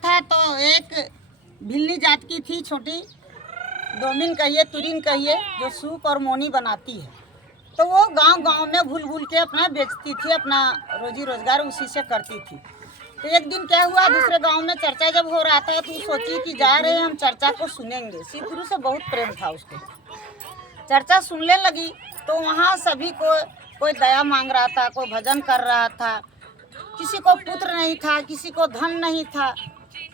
था तो एक भिल्ली जात की थी छोटी, डोमिन कहिए तुरिन कहिए, जो सूप और मोनी बनाती है। तो वो गांव गांव में भूल भूल के अपना बेचती थी, अपना रोजी रोजगार उसी से करती थी। तो एक दिन क्या हुआ, दूसरे गांव में चर्चा जब हो रहा था तो सोची कि जा रहे हैं हम चर्चा को सुनेंगे। शिव गुरु से बहुत प्रेम था उसको। चर्चा सुनने लगी तो वहाँ सभी को कोई दया मांग रहा था, कोई भजन कर रहा था, किसी को पुत्र नहीं था, किसी को धन नहीं था,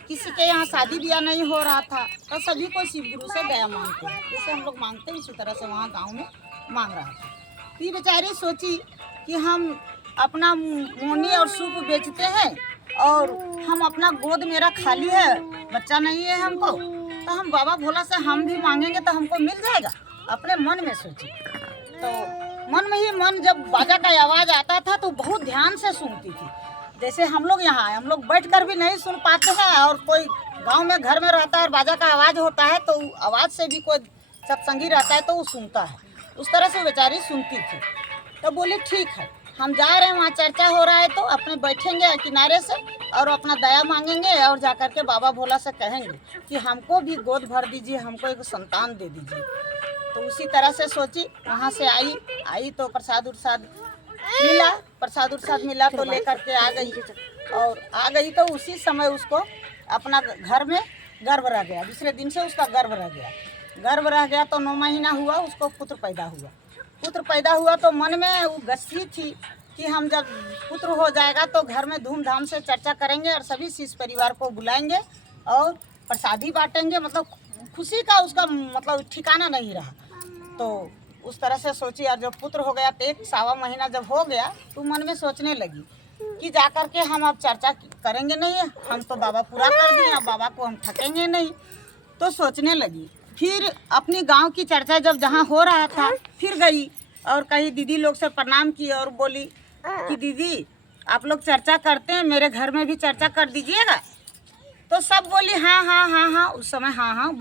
किसी के यहाँ शादी ब्याह नहीं हो रहा था। तो सभी को शिव गुरु से दया मांगते हैं, जैसे हम लोग मांगते हैं इसी तरह से वहाँ गांव में मांग रहा था। फिर बेचारी सोची कि हम अपना मोनी और सूप बेचते हैं और हम अपना गोद मेरा खाली है, बच्चा नहीं है हमको, तो हम बाबा भोला से हम भी मांगेंगे तो हमको मिल जाएगा। अपने मन में सोची। तो मन में ही मन जब बाजा का आवाज़ आता था तो बहुत ध्यान से सुनती थी। जैसे हम लोग यहाँ हम लोग बैठकर भी नहीं सुन पाते हैं, और कोई गांव में घर में रहता है और बाजा का आवाज़ होता है तो आवाज़ से भी कोई सत्संगी रहता है तो वो सुनता है। उस तरह से बेचारी सुनती थी। तो बोली ठीक है, हम जा रहे हैं, वहाँ चर्चा हो रहा है तो अपने बैठेंगे किनारे से और अपना दया मांगेंगे और जाकर के बाबा भोला से कहेंगे कि हमको भी गोद भर दीजिए, हमको एक संतान दे दीजिए। तो उसी तरह से सोची, वहाँ से आई तो प्रसाद उरसाद मिला तो लेकर के आ गई। और आ गई तो उसी समय उसको अपना घर में गर्भ रह गया। दूसरे दिन से उसका गर्भ रह गया तो 9 महीना हुआ, उसको पुत्र पैदा हुआ तो मन में वो गस्ती थी कि हम जब पुत्र हो जाएगा तो घर में धूमधाम से चर्चा करेंगे और सभी शिष्य परिवार को बुलाएंगे और प्रसादी बांटेंगे। मतलब खुशी का उसका मतलब ठिकाना नहीं रहा। तो उस तरह से सोची, और जब पुत्र हो गया तो 1 सवा महीना जब हो गया तो मन में सोचने लगी कि जाकर के हम अब चर्चा करेंगे नहीं, हम तो बाबा पूरा कर दिए, अब बाबा को हम ठकेंगे नहीं। तो सोचने लगी। फिर अपनी गांव की चर्चा जब जहाँ हो रहा था फिर गई और कहीं दीदी लोग से प्रणाम की और बोली कि दीदी आप लोग चर्चा करते हैं, मेरे घर में भी चर्चा कर दीजिएगा। तो सब बोली हाँ हाँ हाँ हाँ। उस समय हाँ हाँ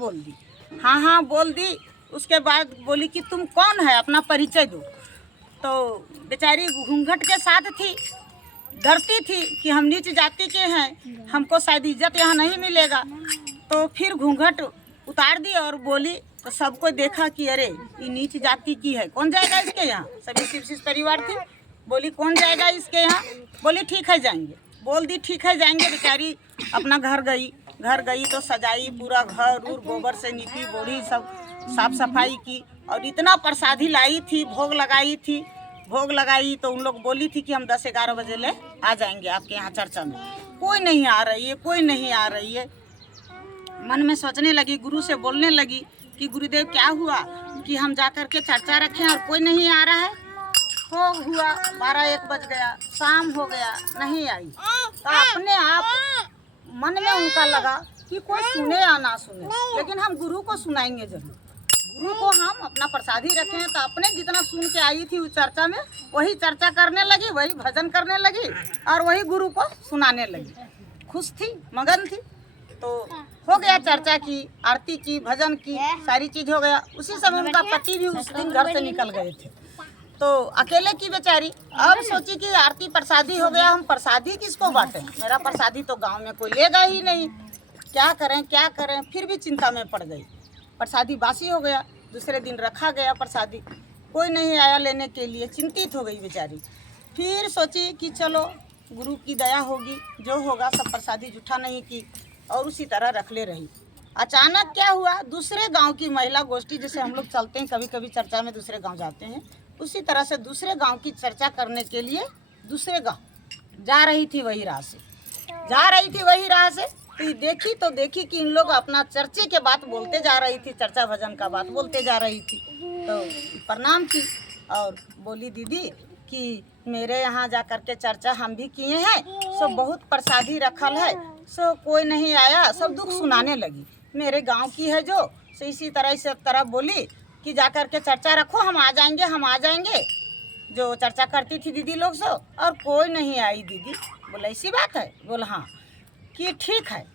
बोल दी। उसके बाद बोली कि तुम कौन है, अपना परिचय दो। तो बेचारी घूंघट के साथ थी, डरती थी कि हम नीच जाति के हैं, हमको शायद इज्जत यहाँ नहीं मिलेगा। तो फिर घूंघट उतार दी और बोली। तो सबको देखा कि अरे ये नीच जाति की है, कौन जाएगा इसके यहाँ। सभी शिव परिवार थी। बोली कौन जाएगा इसके यहाँ। बोली ठीक है जाएंगे। बोल दी ठीक है जाएंगे। बेचारी अपना घर गई तो सजाई पूरा घर और गोबर से नीपी बोड़ी, सब साफ सफाई की और इतना प्रसादी लाई थी, भोग लगाई। तो उन लोग बोली थी कि हम 10-11 बजे ले आ जाएंगे आपके यहाँ चर्चा में। कोई नहीं आ रही है। मन में सोचने लगी, गुरु से बोलने लगी कि गुरुदेव क्या हुआ कि हम जा कर के चर्चा रखें और कोई नहीं आ रहा है। हुआ 12-1 बज गया, शाम हो गया, नहीं आई। तो अपने आप मन में उनका लगा कि कोई सुने या ना सुने, लेकिन हम गुरु को सुनाएंगे जरूर। गुरु को हम अपना प्रसादी रखे हैं। तो अपने जितना सुन के आई थी उस चर्चा में वही चर्चा करने लगी, वही भजन करने लगी और वही गुरु को सुनाने लगी। खुश थी, मगन थी। तो हो गया, चर्चा की, आरती की, भजन की, सारी चीज हो गया। उसी समय उनका पति भी उस दिन घर से निकल गए थे। तो अकेले की बेचारी अब सोची कि आरती प्रसादी हो गया, हम प्रसादी किसको बांटें, मेरा प्रसादी तो गांव में कोई लेगा ही नहीं, क्या करें। फिर भी चिंता में पड़ गई। प्रसादी बासी हो गया, दूसरे दिन रखा गया प्रसादी, कोई नहीं आया लेने के लिए। चिंतित हो गई बेचारी। फिर सोची कि चलो गुरु की दया होगी, जो होगा सब प्रसादी जूठा नहीं की और उसी तरह रख ले रही। अचानक क्या हुआ, दूसरे गांव की महिला गोष्ठी, जैसे हम लोग चलते हैं कभी कभी चर्चा में दूसरे गांव जाते हैं, उसी तरह से दूसरे गांव की चर्चा करने के लिए दूसरे गांव जा रही थी। वही राह से तो देखी कि इन लोग अपना चर्चे के बात बोलते जा रही थी, चर्चा भजन का बात बोलते जा रही थी। तो प्रणाम की और बोली दीदी कि मेरे यहाँ जा कर के चर्चा हम भी किए हैं, सो बहुत प्रसादी रखल है, सो कोई नहीं आया। सब दुख सुनाने लगी। मेरे गांव की है जो, सो इसी तरह बोली कि जा कर के चर्चा रखो, हम आ जाएंगे। जो चर्चा करती थी दीदी लोग सो, और कोई नहीं आई दीदी। बोला ऐसी बात है। बोला हाँ कि ठीक है।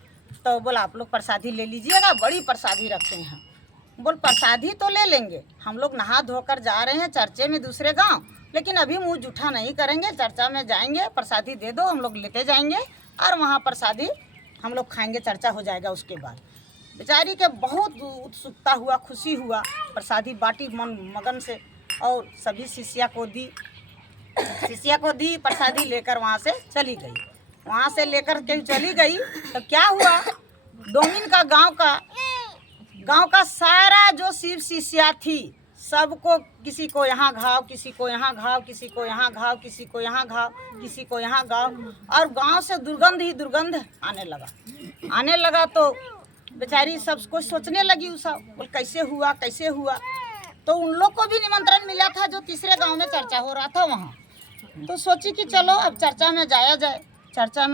तो बोला आप लोग प्रसादी ले लीजिएगा, बड़ी प्रसादी रखे हैं। बोल प्रसादी तो ले लेंगे, हम लोग नहा धोकर जा रहे हैं चर्चे में दूसरे गांव, लेकिन अभी मुंह जूठा नहीं करेंगे, चर्चा में जाएंगे, प्रसादी दे दो, हम लोग लेते जाएंगे और वहाँ प्रसादी हम लोग खाएंगे, चर्चा हो जाएगा उसके बाद। बेचारी के बहुत उत्सुकता हुआ, खुशी हुआ, प्रसादी बाटी मन मगन से और सभी शिष्या को दी प्रसादी लेकर वहाँ से चली गई। वहाँ से लेकर के चली गई तो क्या हुआ, डोमिन का गांव का सारा जो शिव शिष्या थी सबको, किसी को यहाँ घाव, किसी को यहाँ घाव, किसी को यहाँ घाव, किसी को यहाँ घाव, किसी को यहाँ घाव, और गांव से दुर्गंध ही दुर्गंध आने लगा। तो बेचारी सबको सोचने लगी, बोल कैसे हुआ। तो उन लोग को भी निमंत्रण मिला था जो तीसरे गांव में चर्चा हो रहा था वहाँ। तो सोची कि चलो अब चर्चा में जाया जाए। चर्चा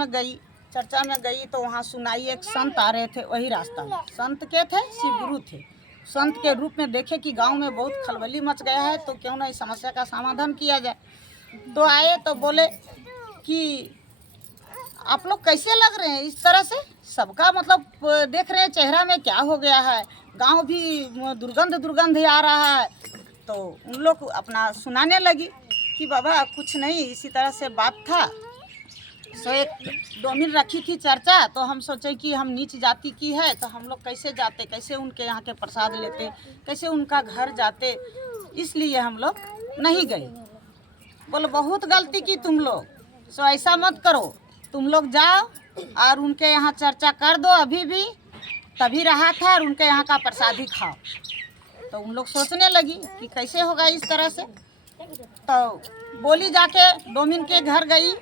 में गई तो वहाँ सुनाई, एक संत आ रहे थे वही रास्ता में। संत के थे, शिव गुरु थे। संत के रूप में देखे कि गांव में बहुत खलबली मच गया है, तो क्यों ना इस समस्या का समाधान किया जाए। तो आए तो बोले कि आप लोग कैसे लग रहे हैं इस तरह से, सबका मतलब देख रहे हैं चेहरा में क्या हो गया है, गांव भी दुर्गंध आ रहा है। तो उन लोग अपना सुनाने लगी कि बाबा कुछ नहीं, इसी तरह से बात था। सो एक डोमिन रखी थी चर्चा, तो हम सोचे कि हम नीच जाति की है तो हम लोग कैसे जाते, कैसे उनके यहाँ के प्रसाद लेते, कैसे उनका घर जाते, इसलिए हम लोग नहीं गए। बोले बहुत गलती की तुम लोग, सो ऐसा मत करो, तुम लोग जाओ और उनके यहाँ चर्चा कर दो, अभी भी तभी रहा था, और उनके यहाँ का प्रसाद ही खाओ। तो उन लोग सोचने लगी कि कैसे होगा इस तरह से। तो बोली जाके डोमिन के घर गई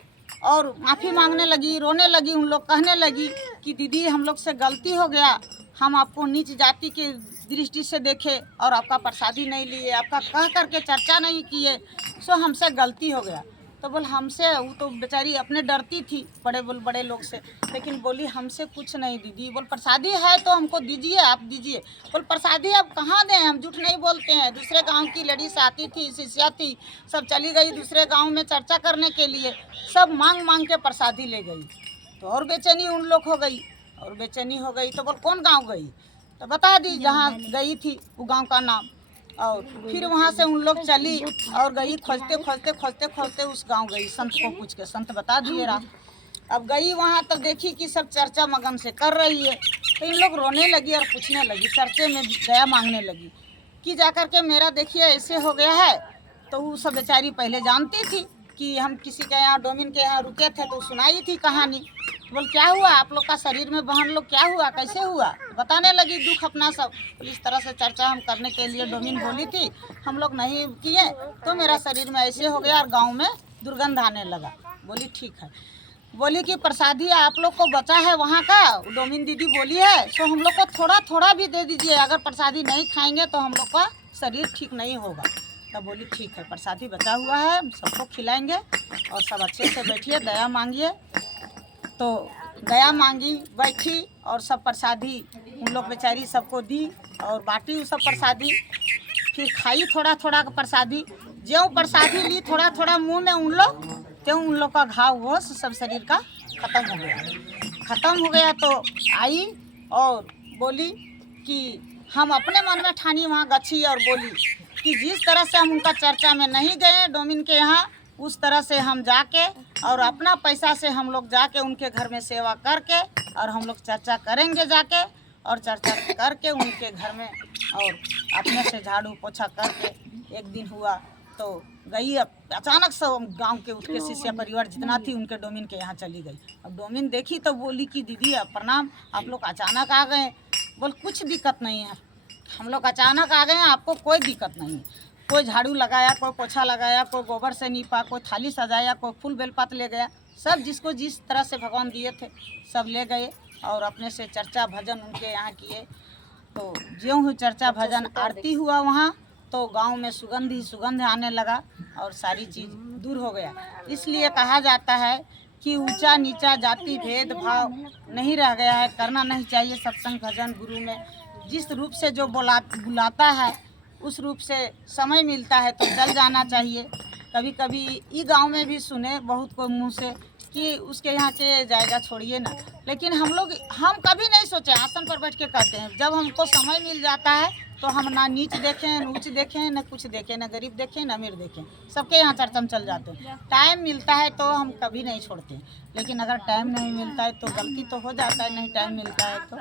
और माफ़ी मांगने लगी, रोने लगी। उन लोग कहने लगी कि दीदी हम लोग से गलती हो गया, हम आपको नीच जाति के दृष्टि से देखे और आपका प्रसादी नहीं लिए, आपका कह करके चर्चा नहीं किए, सो हमसे गलती हो गया। तो बोल हमसे, वो तो बेचारी अपने डरती थी बड़े लोग से, लेकिन बोली हमसे कुछ नहीं दीदी। बोल प्रसादी है तो हमको दीजिए, आप दीजिए। बोल प्रसादी अब कहाँ दें, हम झूठ नहीं बोलते हैं। दूसरे गांव की लड़ीस आती थी, शिष्या थी, सब चली गई दूसरे गांव में चर्चा करने के लिए, सब मांग के प्रसादी ले गई। तो और बेचैनी उन लोग हो गई। तो बोल कौन गाँव गई, तो बता दी जहाँ गई थी वो गाँव का नाम। और फिर वहाँ से उन लोग चली और गई, खोजते उस गांव गई। संत को पूछ के संत बता दिए रहा। अब गई वहाँ तब देखी कि सब चर्चा मगन से कर रही है। तो इन लोग रोने लगी और पूछने लगी, चर्चे में दया मांगने लगी कि जाकर के मेरा देखिए ऐसे हो गया है। तो वो सब बेचारी पहले जानती थी कि हम किसी के यहाँ डोमिन के यहाँ रुके थे, तो सुनाई थी कहानी। बोल क्या हुआ आप लोग का शरीर में, बहन लोग क्या हुआ, कैसे हुआ, बताने लगी दुख अपना सब। इस तरह से चर्चा हम करने के लिए डोमिन बोली थी, हम लोग नहीं किए तो मेरा शरीर में ऐसे हो गया और गांव में दुर्गंध आने लगा। बोली ठीक है। बोली कि प्रसादी आप लोग को बचा है वहाँ का, डोमिन दीदी बोली है, तो हम लोग को थोड़ा भी दे दीजिए, अगर प्रसादी नहीं खाएंगे तो हम लोग का शरीर ठीक नहीं होगा। तब बोली ठीक है, प्रसादी बचा हुआ है, सबको खिलाएंगे और सब अच्छे से बैठिए, दया मांगिए। तो दया मांगी, बैठी और सब प्रसादी उन लोग बेचारी सबको दी और बाटी वो सब प्रसादी। फिर खाई थोड़ा प्रसादी, ज्यों प्रसादी ली थोड़ा मुंह में उन लोग का घाव वो सब शरीर का खत्म हो गया। तो आई और बोली कि हम अपने मन में ठानी वहाँ गच्छी और बोली कि जिस तरह से हम उनका चर्चा में नहीं गए डोमिन के यहाँ, उस तरह से हम जाके और अपना पैसा से हम लोग जाके उनके घर में सेवा करके और हम लोग चर्चा करेंगे जाके, और चर्चा करके उनके घर में और अपने से झाड़ू पोछा करके। एक दिन हुआ तो गई, अचानक से गांव के उसके शिष्य परिवार जितना थी उनके डोमिन के यहाँ चली गई। अब डोमिन देखी तो बोली कि दीदी प्रणाम, आप लोग अचानक आ गए। बोल कुछ दिक्कत नहीं है, हम लोग अचानक आ गए हैं, आपको कोई दिक्कत नहीं है। कोई झाड़ू लगाया, कोई पोछा लगाया, कोई गोबर से नीपा, कोई थाली सजाया, कोई फूल बेलपात ले गया, सब जिसको जिस तरह से भगवान दिए थे सब ले गए और अपने से चर्चा भजन उनके यहाँ किए। तो ज्यों ही चर्चा भजन आरती हुआ वहाँ, तो गांव में सुगंध ही सुगंध आने लगा और सारी चीज़ दूर हो गया। इसलिए कहा जाता है कि ऊंचा नीचा जाति भेदभाव नहीं रह गया है, करना नहीं चाहिए सत्संग भजन गुरु में। जिस रूप से जो बुलाता है उस रूप से समय मिलता है तो चल जाना चाहिए। कभी कभी ई गांव में भी सुने बहुत को मुंह से कि उसके यहाँ के जाएगा छोड़िए ना, लेकिन हम कभी नहीं सोचे, आसन पर बैठ के कहते हैं। जब हमको समय मिल जाता है तो हम ना नीच देखें न ऊंच देखें न कुछ देखें, न गरीब देखें न अमीर देखें, सबके यहाँ चर्चा में चल जाते हैं। टाइम मिलता है तो हम कभी नहीं छोड़ते, लेकिन अगर टाइम नहीं मिलता है तो गलती तो हो जाता है, नहीं टाइम मिलता है तो।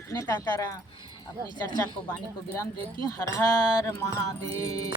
इतने कहकर अपनी चर्चा को वाणी को विराम देती हूँ। हर हर महादेव।